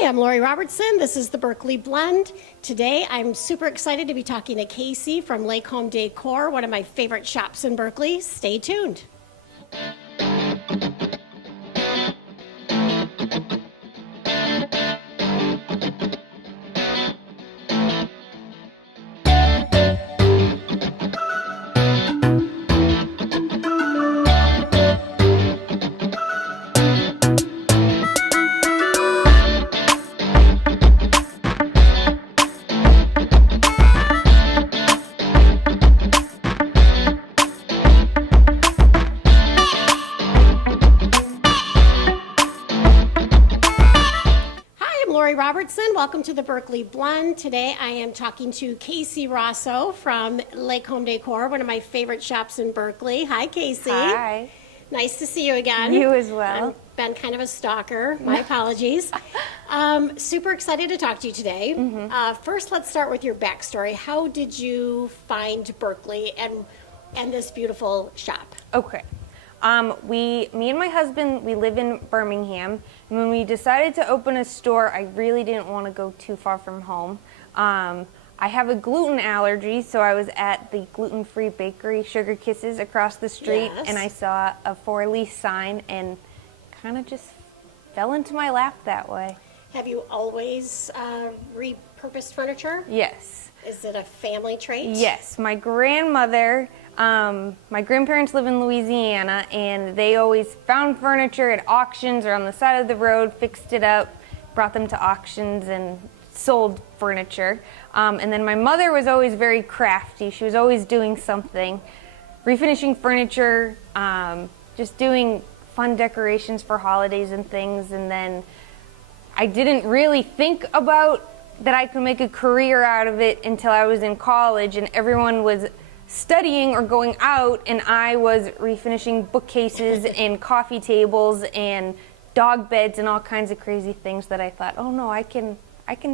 Hi, I'm Lori Robertson. This is the Berkley Blend. Today, I'm super excited to be talking to Casey from Home Decor, one of my favorite shops in Berkeley. Stay tuned. Lori Robertson, welcome to the Berkley Blend. Today I am talking to Casey Rosso from Home Decor, one of my favorite shops in Berkeley. Hi, Casey. Hi. Nice to see you again. You as well. I've been kind of a stalker. My apologies. Super excited to talk to you today. First, let's start with your backstory. How did you find Berkeley and this beautiful shop? Okay. Me and my husband, we live in Birmingham. And when we decided to open a store, I really didn't want to go too far from home. I have a gluten allergy, so I was at the gluten-free bakery, Sugar Kisses, across the street, Yes. and I saw a for lease sign and kind of just fell into my lap that way. Have you always repurposed furniture? Yes. Is it a family trait? Yes. My grandmother, my grandparents live in Louisiana, and they always found furniture at auctions or on the side of the road, fixed it up, brought them to auctions, and sold furniture. And then my mother was always very crafty. She was always doing something, refinishing furniture, just doing fun decorations for holidays and things. And then I didn't really think about that I could make a career out of it until I was in college, and everyone was studying or going out, and I was refinishing bookcases and coffee tables and dog beds and all kinds of crazy things that I thought, oh no, I can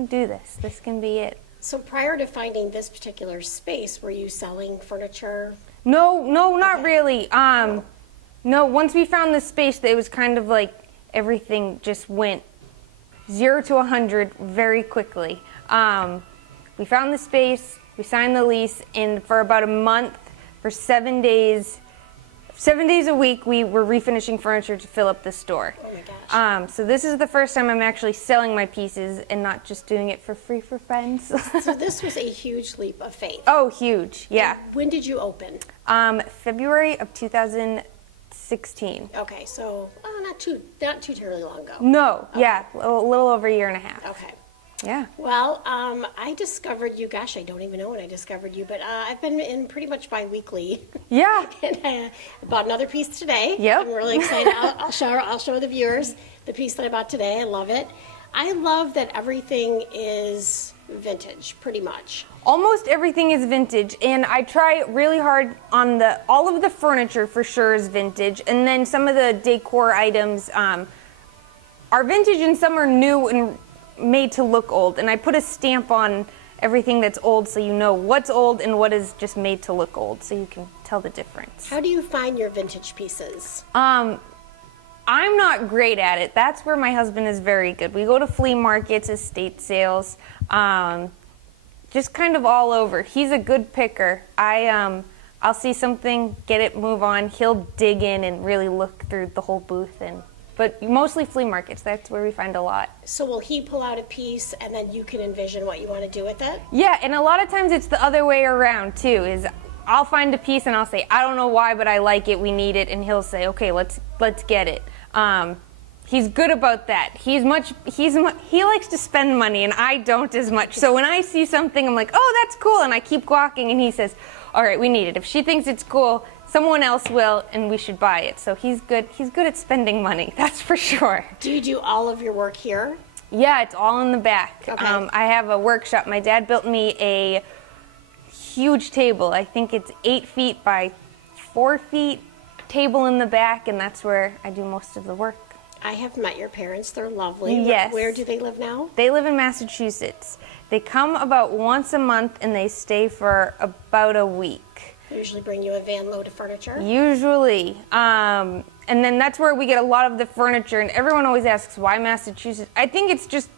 do this. This can be it. So prior to finding this particular space, were you selling furniture? No, not really. No, once we found this space, it was kind of like everything just went 0 to 100 very quickly. We found the space, we signed the lease, and for about a month, for 7 days a week, we were refinishing furniture to fill up the store. Oh my gosh. So this is the first time I'm actually selling my pieces and not just doing it for free for friends. So this was a huge leap of faith. Oh, huge, yeah. When did you open? February of 2016. Okay, so not too terribly long ago. No, yeah, a little over a year and a half. Okay. Yeah. Well, I discovered you, gosh, I don't even know when I discovered you, but I've been in pretty much bi-weekly. Yeah. And I bought another piece today. Yep. I'm really excited. I'll show the viewers the piece that I bought today. I love it. I love that everything is vintage, pretty much. Almost everything is vintage, and I try really hard on all of the furniture for sure is vintage, and then some of the decor items are vintage and some are new and made to look old, and I put a stamp on everything that's old so you know what's old and what is just made to look old, so you can tell the difference. How do you find your vintage pieces? I'm not great at it. That's where my husband is very good. We go to flea markets, estate sales, just kind of all over. He's a good picker. I'll see something, get it, move on. He'll dig in and really look through the whole booth, but mostly flea markets. That's where we find a lot. So will he pull out a piece and then you can envision what you want to do with it? Yeah, and a lot of times it's the other way around too. Is I'll find a piece and I'll say, I don't know why, but I like it, we need it, and he'll say, okay, let's get it. He's good about that. He likes to spend money, and I don't as much. So when I see something, I'm like, oh, that's cool, and I keep walking, and he says, all right, we need it. If she thinks it's cool, someone else will, and we should buy it. So he's good at spending money, that's for sure. Do you do all of your work here? Yeah, it's all in the back. Okay. I have a workshop. My dad built me a huge table. I think it's 8 feet by 4 feet table in the back, and that's where I do most of the work. I have met your parents. They're lovely. Yes. Where do they live now? They live in Massachusetts. They come about once a month, and they stay for about a week. They usually bring you a van load of furniture? Usually. And then that's where we get a lot of the furniture, and everyone always asks, why Massachusetts? I think it's just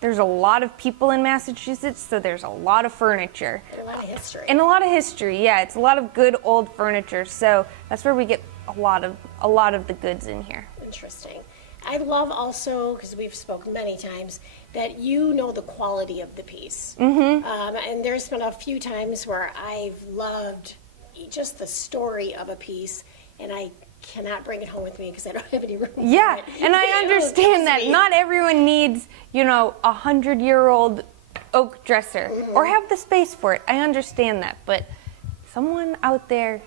there's a lot of people in Massachusetts, so there's a lot of furniture. And a lot of history. And a lot of history, yeah. It's a lot of good old furniture, so that's where we get a lot of the goods in here. Interesting. I love also, because we've spoken many times, that you know the quality of the piece. Mm-hmm. And there's been a few times where I've loved just the story of a piece, and I cannot bring it home with me because I don't have any room. Yeah, for it. and I understand that not everyone needs, 100-year-old oak dresser or have the space for it. I understand that, but someone out there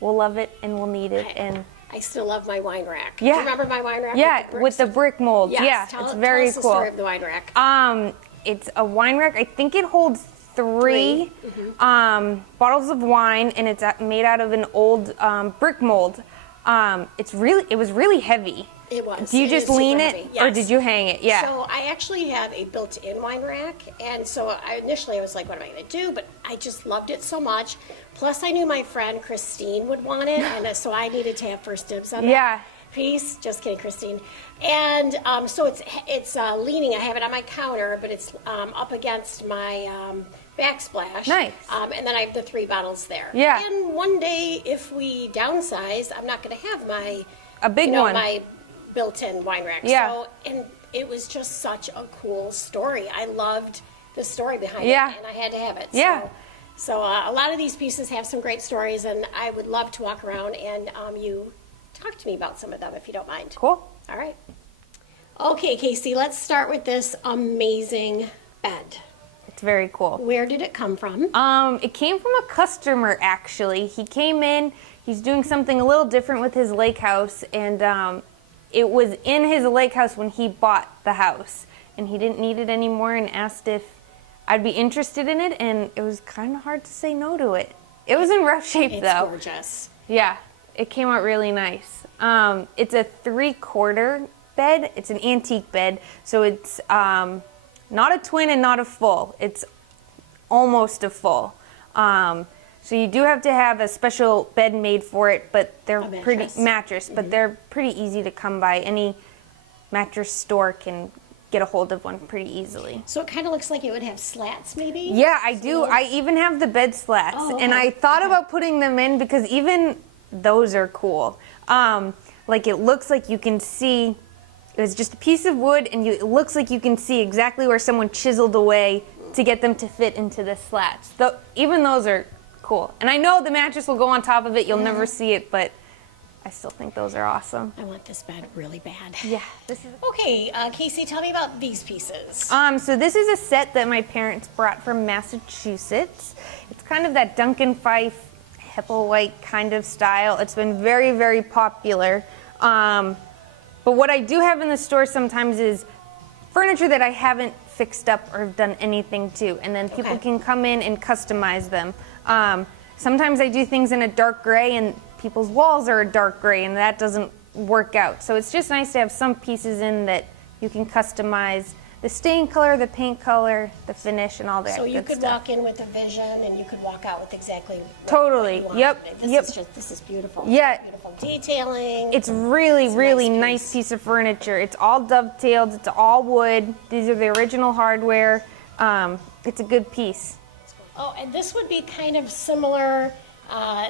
will love it and will need it. And I still love my wine rack. yeah, Do you remember my wine rack? Yeah, with the brick molds. Yes. Yeah, it's very tell us cool. The story of the wine rack. It's a wine rack. I think it holds three bottles of wine, and it's made out of an old brick mold. It was really heavy. It was. Do you just lean it, heavy. or Yes. did you hang it? Yeah. So I actually have a built-in wine rack, and so initially I was like, what am I going to do? But I just loved it so much. Plus, I knew my friend Christine would want it, and so I needed to have first dibs on that piece. Just kidding, Christine. And so it's leaning. I have it on my counter, but it's up against my backsplash. Nice. And then I have the 3 bottles there. Yeah. And one day, if we downsize, I'm not going to have A big one. my built-in wine rack. Yeah. So, and it was just such a cool story. I loved the story behind Yeah. it, and I had to have it. Yeah. So a lot of these pieces have some great stories, and I would love to walk around and you talk to me about some of them if you don't mind. Cool. All right. Okay, Casey, let's start with this amazing bed. It's very cool. Where did it come from? It came from a customer, actually. He came in, he's doing something a little different with his lake house, and it was in his lake house when he bought the house, and he didn't need it anymore and asked if I'd be interested in it, and it was kind of hard to say no to it. It was in rough shape, It's though. gorgeous. Yeah, it came out really nice. It's a 3/4 bed. It's an antique bed, so it's not a twin and not a full. It's almost a full. So you do have to have a special bed made for it, but they're mattress. but they're pretty easy to come by. Any mattress store can get a hold of one pretty easily. So it kind of looks like it would have slats, maybe? Yeah, I do. I even have the bed slats, and I thought about putting them in because even those are cool. Like it looks like you can see. It was just a piece of wood, and it looks like you can see exactly where someone chiseled away to get them to fit into the slats. Even those are cool. And I know the mattress will go on top of it. You'll never see it, but I still think those are awesome. I want this bed really bad. Yeah. Okay, Casey, tell me about these pieces. So this is a set that my parents brought from Massachusetts. It's kind of that Duncan Fife, Hepplewhite kind of style. It's been very, very popular. But what I do have in the store sometimes is furniture that I haven't fixed up or done anything to, and then people can come in and customize them. Sometimes I do things in a dark gray, and people's walls are a dark gray, and that doesn't work out. So it's just nice to have some pieces in that you can customize the stain color, the paint color, the finish, and all that. So you good could stuff. walk in with a vision, and you could walk out with exactly Totally. what you want. Yep. This is beautiful. Yeah. Beautiful detailing. It's really, really nice nice piece of furniture. It's all dovetailed. It's all wood. These are the original hardware. It's a good piece. Oh, and this would be kind of similar,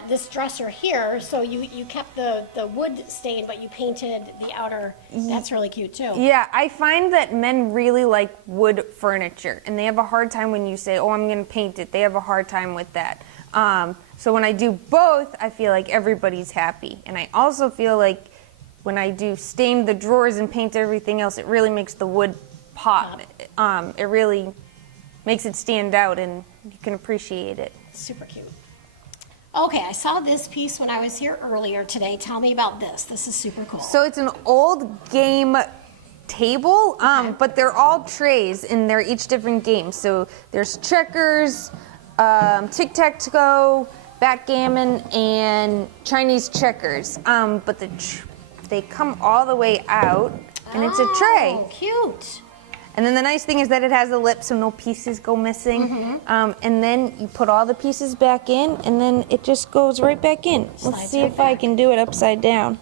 this dresser here. So you kept the wood stain, but you painted the outer. That's really cute, too. Yeah, I find that men really like wood furniture, and they have a hard time when you say, oh, I'm going to paint it. They have a hard time with that. So when I do both, I feel like everybody's happy. And I also feel like when I do stain the drawers and paint everything else, it really makes the wood pop. It really makes it stand out, and you can appreciate it. Super cute. Okay, I saw this piece when I was here earlier today. Tell me about this. This is super cool. So it's an old game table, but they're all trays, and they're each different games. So there's checkers, tic-tac-toe, backgammon, and Chinese checkers. But they come all the way out, and it's a tray. Oh, cute. And then the nice thing is that it has a lip, so no pieces go missing. And then you put all the pieces back in, and then it just goes right back in. Let's see if I can do it upside down.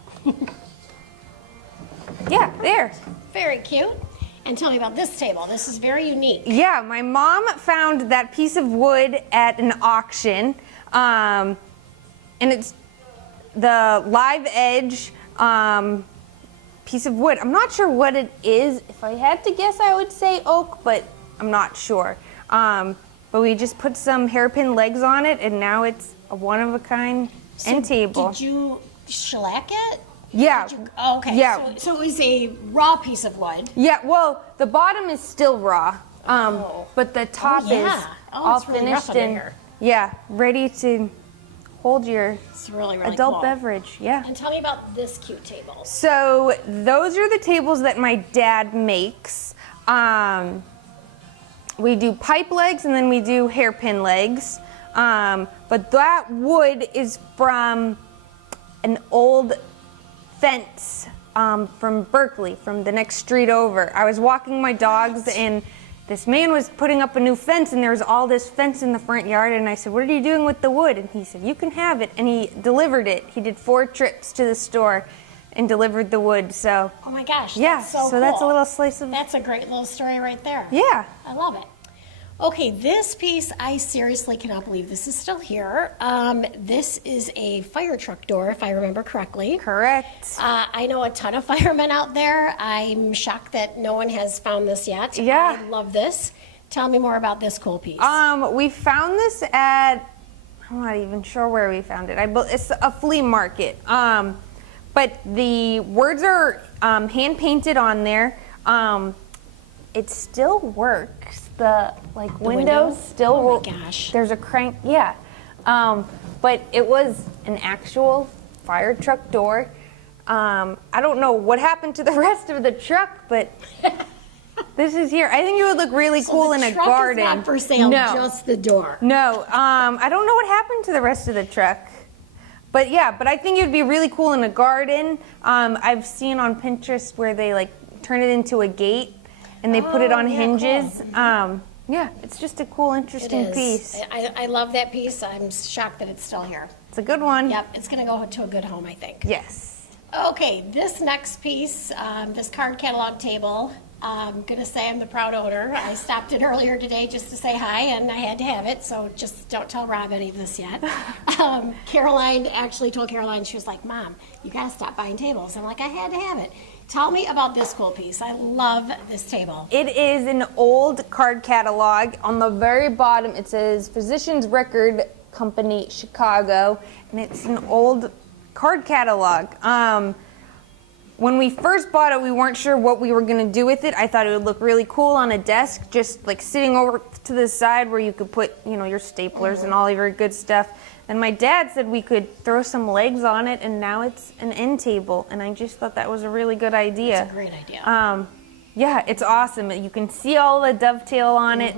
Yeah, there. Very cute. And tell me about this table. This is very unique. Yeah, my mom found that piece of wood at an auction, and it's the live edge piece of wood. I'm not sure what it is. If I had to guess, I would say oak, but I'm not sure. But we just put some hairpin legs on it, and now it's a one-of-a-kind end table. Did you shellac it? Yeah. Oh, okay. Yeah. So it was a raw piece of wood. Yeah, well, the bottom is still raw, but the top yeah. is Oh, all it's really finished rough under and here. yeah, ready to hold your It's really, really adult cool. beverage. Yeah. And tell me about this cute table. So those are the tables that my dad makes. We do pipe legs and then we do hairpin legs. But that wood is from an old fence from Berkley, from the next street over. I was walking my dogs and this man was putting up a new fence and there was all this fence in the front yard, and I said, "What are you doing with the wood?" And he said, "You can have it." And he delivered it. He did 4 trips to the store and delivered the wood. So Oh my gosh. yeah, That's so so that's a cool. little slice of That's a great little story right there. yeah. I love it. Okay, this piece, I seriously cannot believe this is still here. This is a fire truck door, if I remember correctly. Correct. I know a ton of firemen out there. I'm shocked that no one has found this yet. Yeah. I love this. Tell me more about this cool piece. We found this at, I'm not even sure where we found it. It's a flea market. But the words are hand painted on there. It still works. The windows window? still Oh my work. gosh. There's a crank, yeah. But it was an actual fire truck door. I don't know what happened to the rest of the truck, but this is here. I think it would look really cool in a truck garden. is not for sale, No. just the door. No, I don't know what happened to the rest of the truck. But yeah, but I think it would be really cool in a garden. I've seen on Pinterest where they turn it into a gate and they put it on yeah, hinges. cool. Yeah, it's just a cool, It interesting is. piece. I love that piece. I'm shocked that it's still here. It's a good one. Yep, it's going to go to a good home, I think. Yes. Okay, this next piece, this card catalog table, I'm going to say I'm the proud owner. I stopped in earlier today just to say hi, and I had to have it, so just don't tell Rob any of this yet. Caroline actually told Caroline, she was like, "Mom, you got to stop buying tables." I'm like, I had to have it. Tell me about this cool piece. I love this table. It is an old card catalog. On the very bottom, it says Physicians Record Company, Chicago, and it's an old card catalog. When we first bought it, we weren't sure what we were going to do with it. I thought it would look really cool on a desk, just sitting over to the side where you could put, your staplers and all of your good stuff. And my dad said we could throw some legs on it, and now it's an end table. And I just thought that was a really good idea. It's a great idea. Yeah, it's awesome. You can see all the dovetail on it.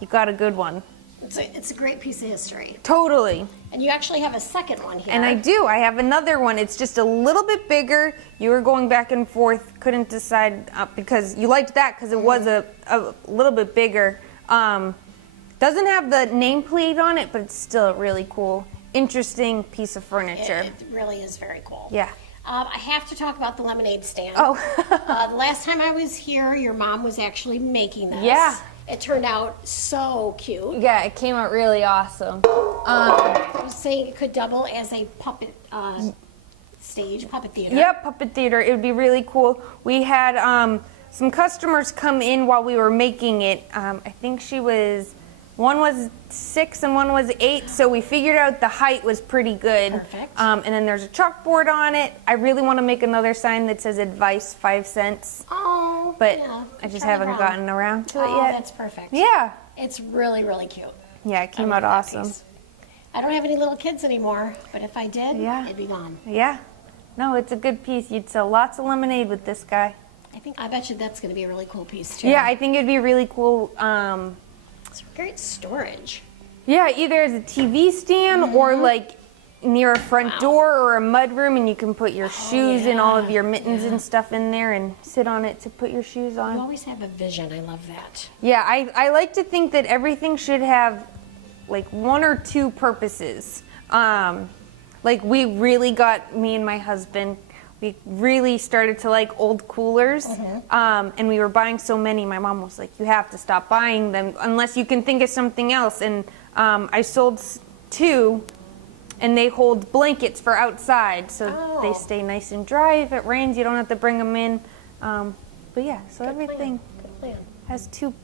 You got a good one. It's a great piece of history. Totally. And you actually have a second one here. And I do. I have another one. It's just a little bit bigger. You were going back and forth. Couldn't decide because you liked that because it was a little bit bigger. Doesn't have the nameplate on it, but it's still a really cool, interesting piece of furniture. It really is very cool. Yeah. I have to talk about the lemonade stand. Oh. The last time I was here, your mom was actually making this. Yeah. It turned out so cute. Yeah, it came out really awesome. I was saying it could double as a puppet stage, puppet theater. Yep, puppet theater. It would be really cool. We had some customers come in while we were making it. I think one was 6 and one was 8, so we figured out the height was pretty good. Perfect. And then there's a chalkboard on it. I really want to make another sign that says advice 5 cents, Oh, but yeah. I just Charlie haven't Brown. gotten around to it Oh, yet. that's perfect. Yeah. It's really, really cute. Yeah, it came I out love that awesome. piece. I don't have any little kids anymore, but if I did, Yeah. it'd be gone. Yeah. No, it's a good piece. You'd sell lots of lemonade with this guy. I bet you that's going to be a really cool piece too. Yeah, I think it'd be really cool. It's great storage. Yeah, either as a TV stand or near a front door or a mud room, and you can put your shoes and all of your mittens and stuff in there and sit on it to put your shoes You on. always have a vision. I love that. Yeah, I like to think that everything should have 1 or 2 purposes. We really got, me and my husband, we really started to like old coolers, and we were buying so many. My mom was like, "You have to stop buying them unless you can think of something else." And I sold 2, and they hold blankets for outside, so they stay nice and dry. If it rains, you don't have to bring them in. But yeah, so everything has two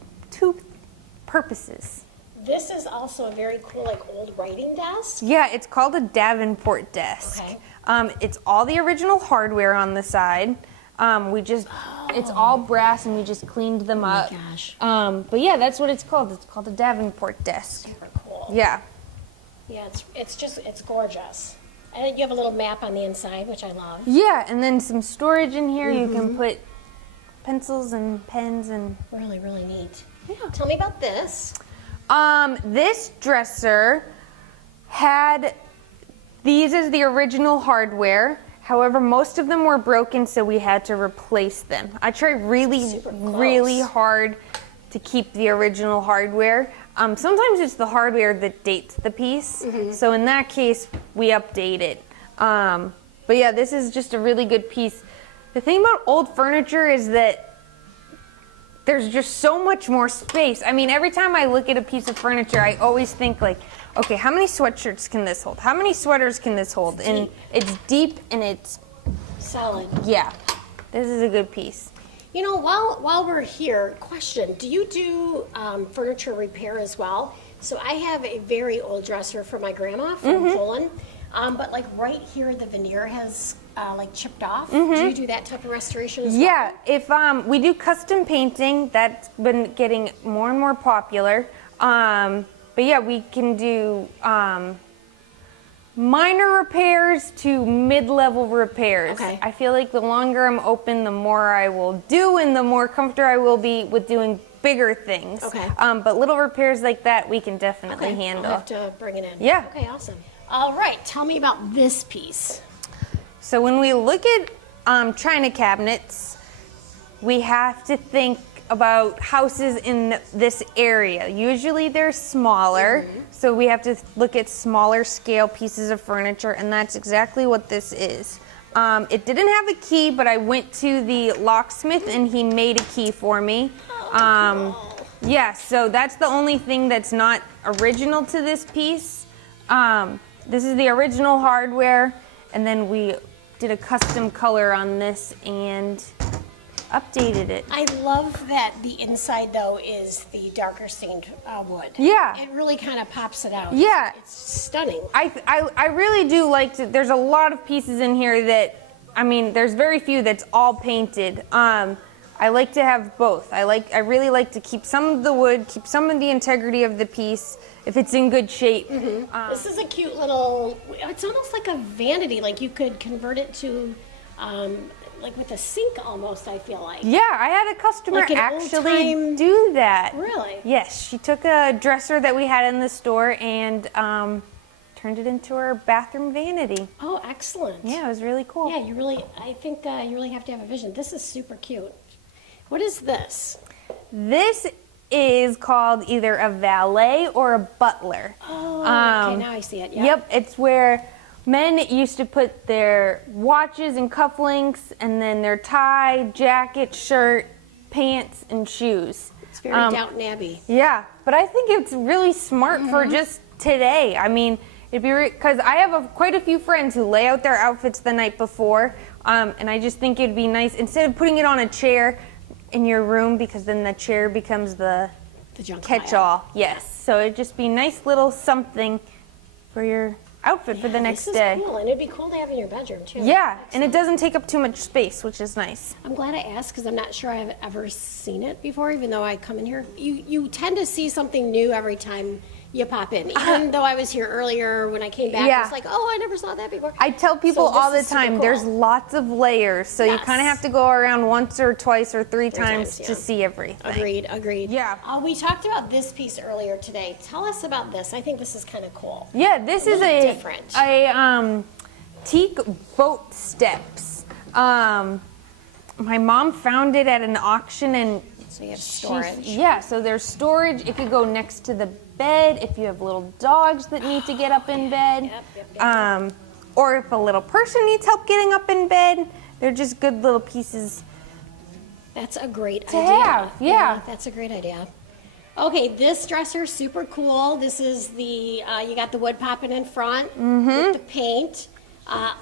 purposes. This is also a very cool, like, old writing desk. Yeah, it's called a Davenport Desk. Okay. It's all the original hardware on the side. It's all brass, and we just cleaned them up. Oh my gosh. But yeah, that's what it's called. It's called a Davenport Desk. Super cool. Yeah. Yeah, it's gorgeous. And you have a little map on the inside, which I love. Yeah, and then some storage in here. You can put pencils and pens and... Really, really neat. Yeah. Tell me about this. This dresser had these as the original hardware. However, most of them were broken, so we had to replace them. I tried really hard to keep the original hardware. Sometimes it's the hardware that dates the piece. So in that case, we update it. But yeah, this is just a really good piece. The thing about old furniture is that there's just so much more space. I mean, every time I look at a piece of furniture, I always think like, okay, how many sweatshirts can this hold? How many sweaters can this hold? And it's deep and it's solid. Yeah, this is a good piece. You know, while we're here, question: do you do furniture repair as well? So I have a very old dresser from my grandma from Poland, but like right here, the veneer has like chipped off. Do you do that type of restoration as well? Yeah, if we do custom painting, that's been getting more and more popular. But yeah, we can do minor repairs to mid-level repairs. Okay. I feel like the longer I'm open, the more I will do and the more comfortable I will be with doing bigger things. Okay. But little repairs like that, we can definitely Okay, handle. I'll have to bring it in. Yeah. Okay, awesome. All right, tell me about this piece. So when we look at china cabinets, we have to think about houses in this area. Usually they're smaller, so we have to look at smaller scale pieces of furniture, and that's exactly what this is. It didn't have a key, but I went to the locksmith and he made a key for me. Cool. Yeah, so that's the only thing that's not original to this piece. This is the original hardware, and then we did a custom color on this and updated it. I love that the inside, though, is the darker stained wood. Yeah. It really kind of pops it out. Yeah. It's stunning. I really do like to, there's a lot of pieces in here that, I mean, there's very few that's all painted. I like to have both. I really like to keep some of the wood, keep some of the integrity of the piece, if it's in good shape. This is a cute little, it's almost like a vanity, like you could convert it to, like with a sink almost, I feel like. Yeah, I had a customer Like an actually old-time- do that. Really? Yes, she took a dresser that we had in the store and turned it into her bathroom vanity. Oh, excellent. Yeah, it was really cool. Yeah, I think you really have to have a vision. This is super cute. What is this? This is called either a valet or a butler. Oh, okay, now I see it. Yeah. Yep, it's where men used to put their watches and cufflinks and then their tie, jacket, shirt, pants, and shoes. It's very Downton Abbey. Yeah, but I think it's really smart for just today. I mean, it'd be because I have quite a few friends who lay out their outfits the night before, and I just think it'd be nice instead of putting it on a chair in your room, because then the chair becomes the junk catch-all. Yes, so it'd just be nice little something for your outfit for the next day. This is cool, and it'd be cool to have in your bedroom too. Yeah, and it doesn't take up too much space, which is nice. I'm glad I asked because I'm not sure I've ever seen it before, even though I come in here. You tend to see something new every time you pop in. Even though I was here earlier when I came back, I was like, oh, I never saw that before. I tell people So this all the is super time, cool. there's lots of layers, so you Yes. kind of have to go around once or twice or three times times, to yeah. see everything. Agreed. Yeah. We talked about this piece earlier today. Tell us about this. I think this is kind of cool. Yeah, this is little a different. teak boat steps. My mom found it at an auction, and So you have storage. yeah, so there's storage. It could go next to the bed if you have little dogs that need to get up in bed. Yep. Or if a little person needs help getting up in bed, they're just good little pieces. That's a great To idea. have, yeah. That's a great idea. Okay, this dresser super cool. This is the you got the wood popping in front with the paint.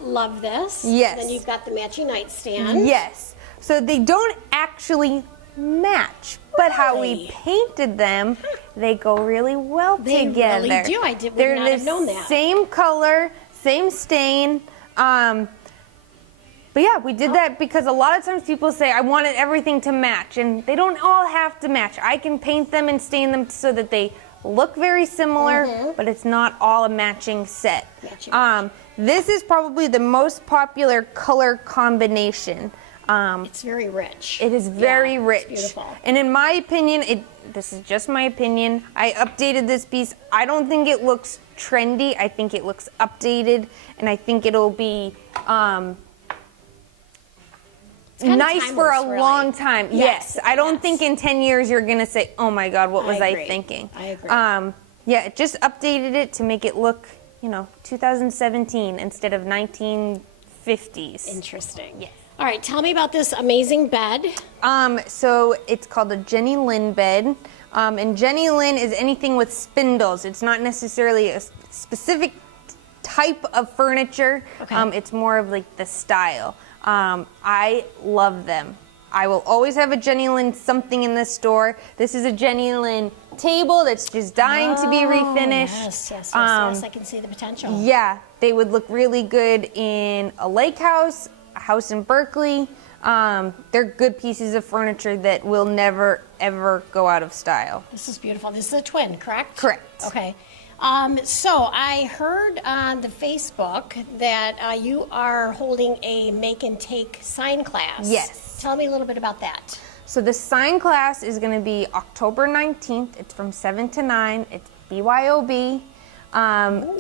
Love this. Yes. Then you've got the matching nightstand. Yes. So they don't actually match, but how we Really? painted them, they go really well They together. really do. I would They're not the have known that. same color, same stain. But yeah, we did that because a lot of times people say, I wanted everything to match, and they don't all have to match. I can paint them and stain them so that they look very similar, but it's not all a matching set. Matching. This is probably the most popular color combination. It's very rich. It is very Yeah, rich. It's beautiful. And in my opinion, this is just my opinion, I updated this piece. I don't think it looks trendy. I think it looks updated, and I think it'll be kinda nice for a timeless, really. long time. Yes, I don't yes. think in 10 years you're going to say, oh my God, what was I agree. thinking? I agree. Yeah, it just updated it to make it look, 2017 instead of 1950s. Interesting. Yes. All right, tell me about this amazing bed. So it's called a Jenny Lynn bed. And Jenny Lynn is anything with spindles. It's not necessarily a specific type of furniture. Okay. It's more of like the style. I love them. I will always have a Jenny Lynn something in the store. This is a Jenny Lynn table that's just dying to be refinished. Yes. I can see the potential. Yeah, they would look really good in a lake house, a house in Berkeley. They're good pieces of furniture that will never, ever go out of style. This is beautiful. This is a twin, correct? Correct. Okay. So I heard on the Facebook that you are holding a make and take sign class. Yes. Tell me a little bit about that. So the sign class is going to be October 19th. It's from 7 to 9. It's BYOB.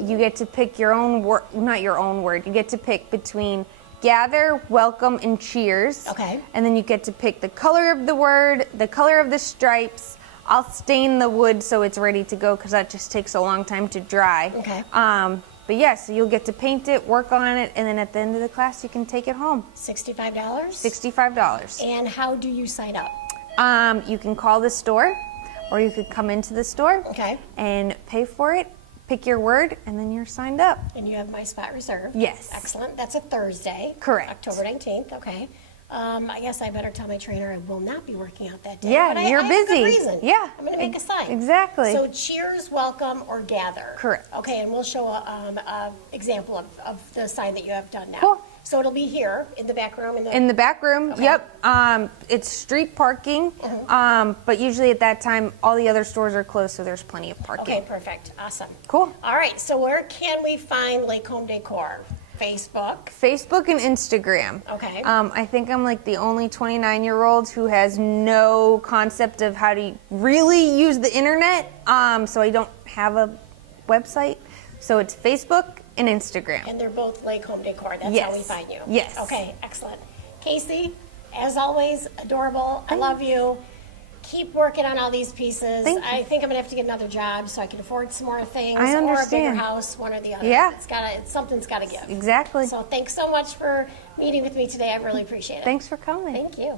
You get to pick your own word, not your own word. You get to pick between gather, welcome, and cheers. Okay. And then you get to pick the color of the word, the color of the stripes. I'll stain the wood so it's ready to go because that just takes a long time to dry. Okay. But yeah, so you'll get to paint it, work on it, and then at the end of the class, you can take it home. $65? $65. And how do you sign up? You can call the store, or you could come into the store Okay. and pay for it, pick your word, and then you're signed up. And you have my spot reserved? Yes. Excellent. That's a Thursday. Correct. October 19th, okay. I guess I better tell my trainer I will not be working out that day. Yeah, but you're I have a busy. good reason. Yeah. I'm going to make a sign. Exactly. So cheers, welcome, or gather. Correct. Okay, and we'll show a example of the sign that you have done now. Cool. So it'll be here in the back room. In the back room, Okay. yep. It's street parking, but usually at that time, all the other stores are closed, so there's plenty of parking. Okay, perfect. Awesome. Cool. All right, so where can we find Lake Home Decor? Facebook. Facebook and Instagram. Okay. I think I'm like the only 29-year-old who has no concept of how to really use the internet, so I don't have a website. So it's Facebook and Instagram. And they're both Lake Home Decor. That's Yes. how we find you. Yes. Okay, excellent. Casey, as always, adorable. I love you. Keep working on all these pieces. Thank you. I think I'm gonna have to get another job so I can afford some more things, I or a bigger understand. house, one or the other. Yeah. Something's gotta give. Exactly. So thanks so much for meeting with me today. I really appreciate it. Thanks for coming. Thank you.